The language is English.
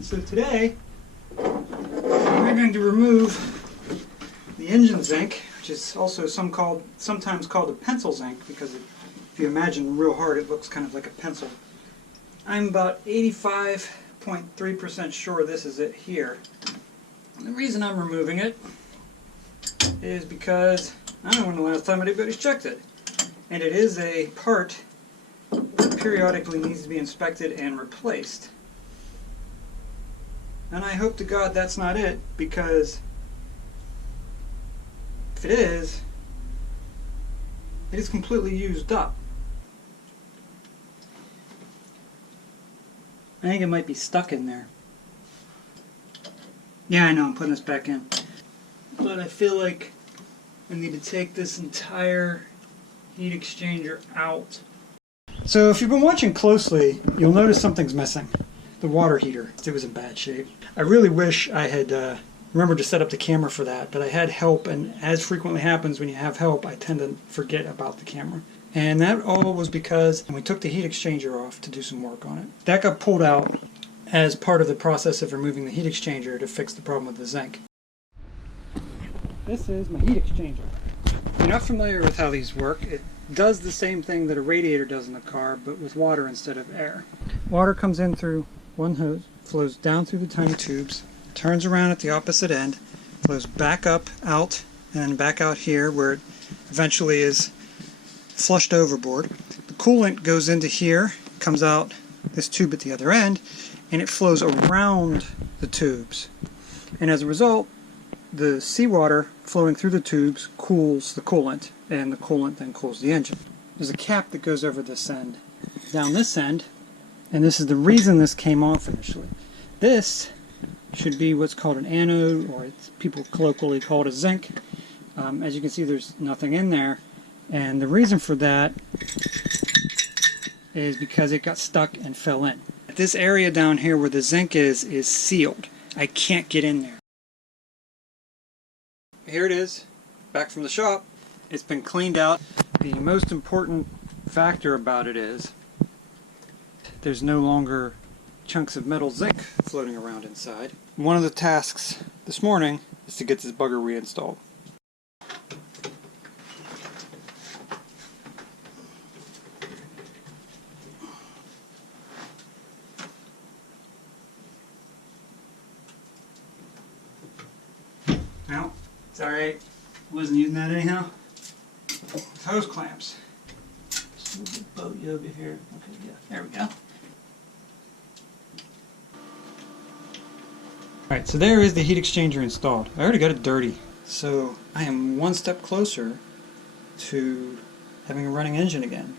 So today we're going to remove the engine zinc, which is also sometimes called a pencil zinc, because if you imagine real hard it looks kind of like a pencil. I'm about 85.3% sure this is it here. And the reason I'm removing it is because I don't know when the last time anybody's checked it. And it is a part that periodically needs to be inspected and replaced. And I hope to God that's not it, because if it is completely used up. I think it might be stuck in there. Yeah, I know, I'm putting this back in. But I feel like I need to take this entire heat exchanger out. So if you've been watching closely, you'll notice something's missing. The water heater. It was in bad shape. I really wish I had remembered to set up the camera for that, but I had help, and as frequently happens when you have help, I tend to forget about the camera. And that all was because we took the heat exchanger off to do some work on it. That got pulled out as part of the process of removing the heat exchanger to fix the problem with the zinc. This is my heat exchanger. If you're not familiar with how these work, it does the same thing that a radiator does in the car, but with water instead of air. Water comes in through one hose, flows down through the tiny tubes, turns around at the opposite end, flows back up, out, and then back out here where it eventually is flushed overboard. The coolant goes into here, comes out this tube at the other end, and it flows around the tubes. And as a result, the seawater flowing through the tubes cools the coolant, and the coolant then cools the engine. There's a cap that goes over this end. Down this end, and this is the reason this came off initially. This should be what's called an anode, or people colloquially call it a zinc. As you can see, there's nothing in there. And the reason for that is because it got stuck and fell in. This area down here where the zinc is sealed. I can't get in there. Here it is, back from the shop. It's been cleaned out. The most important factor about it is there's no longer chunks of metal zinc floating around inside. One of the tasks this morning is to get this bugger reinstalled. No, it's alright. Wasn't using that anyhow. Hose clamps. Just move the boat over here. Okay, yeah, there we go. Alright, so there is the heat exchanger installed. I already got it dirty. So I am one step closer to having a running engine again.